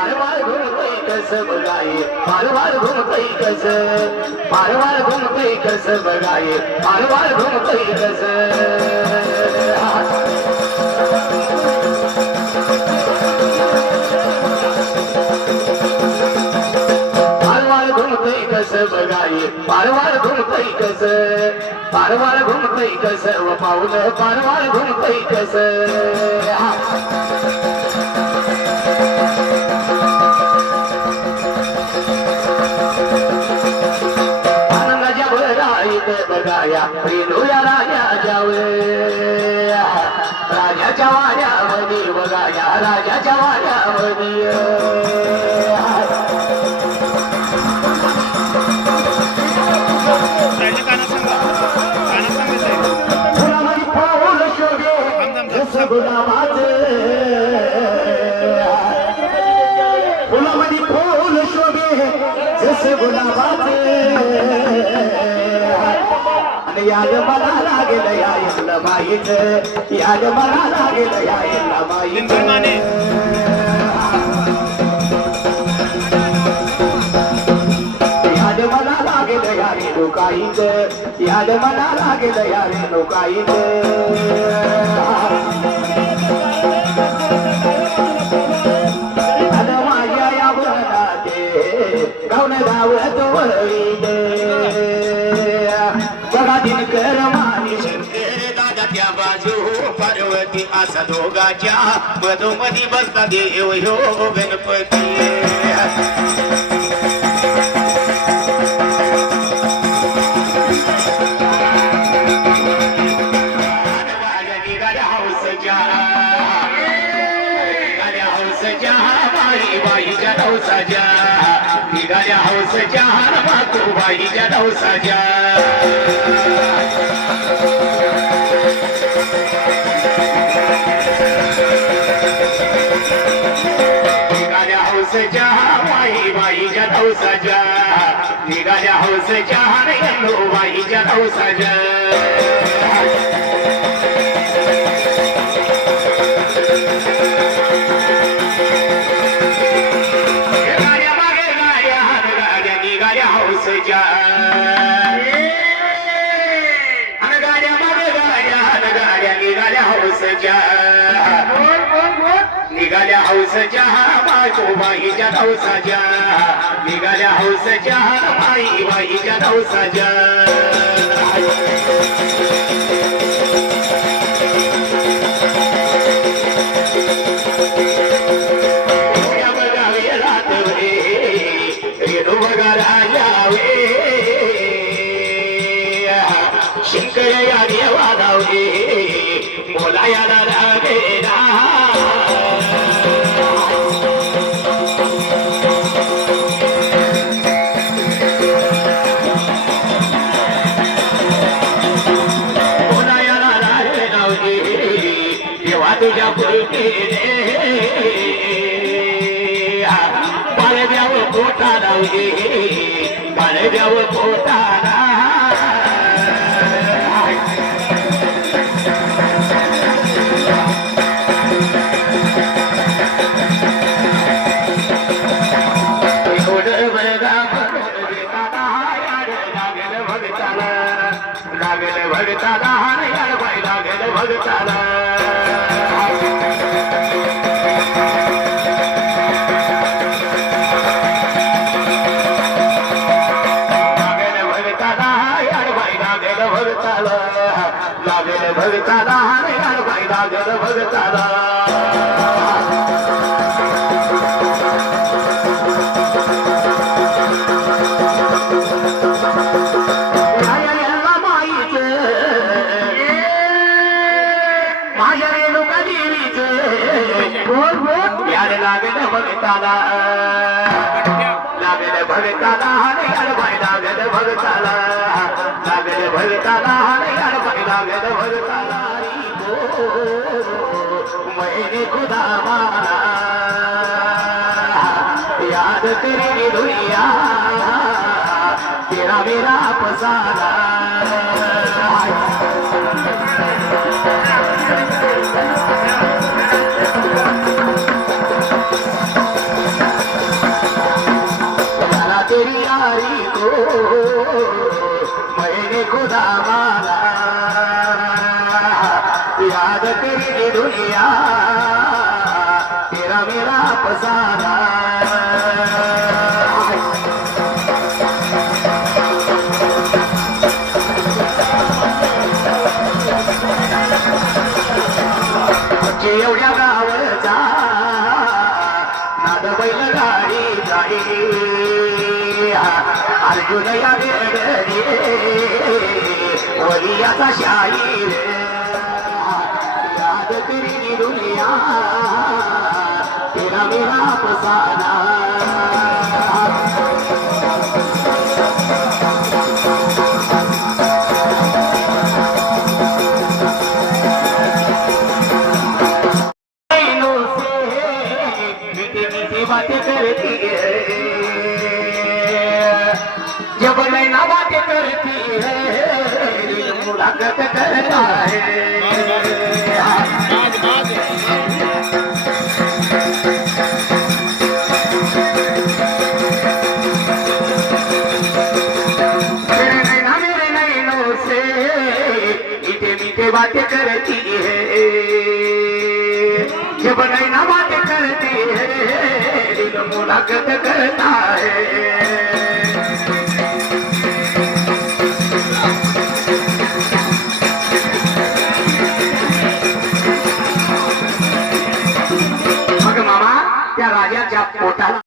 बार बार घुमतय कस बघाये बार बार घुमतय कस बार बार घुमतय कस बघाये बार बार घुमतय कस। पारवार घुमतय कस बघाये पारवार घुमतय कस पारवार घुमतय कस व पाऊल पारवार घुमतय कस। बघाया रेणूया राजा जावे राजाच्या वाड्यामध्ये बघाया राजाच्या शोभे जसं गुलाबाचे फुलामध्ये फूल शोभे जसं गुलाबाचे याद मला लागेल या इंद्र माहीत याद मला लागेल या इंद्र लिंबन माने याद मला लागेल या रेणू पार्वती असा दोघाच्या मधोमधी बसता देव ह्यो गणपती. निघाल्या हौसच्या निघाल्या मातो बाई बाईच्या बाईच्या नवसाच्या निघाल्या हौसच्या नो बाईच्या नवसाच्या हौसच्या हौसच्या बायको बाईच्या नवसाच्या. निघाल्या हौसच्या बाई बाईच्या नवसाच्या. या शंकर या देवादावे बोला याला तुझ्या पुरकीने बाळद्यावर पोटा लावली पोटाला लागेल भगताला लागेल भगताला देवीच बोल बोल याड लागेल भगताला लागेल भगताला हरे याडबाई लागेल भगताला लागेल भगताला हरे याडबाई लागेल भगताला मैंने खुदा याद करेगी दुनिया तेरा मेरा पसारा। तेरी यारी को मैंने खुदा माना मेरा पसारा एवढ्या गावचा नाद बैल गाडी गाडी अर्जुन या वेगळे वरियाचा शाही तेरा मेरा फसाना करती है जब नैना बातें करती है मुलाकात करता है मीठे मीठे बातें करती है। जब नैना बातें करती है दिल मुलाकात करता है।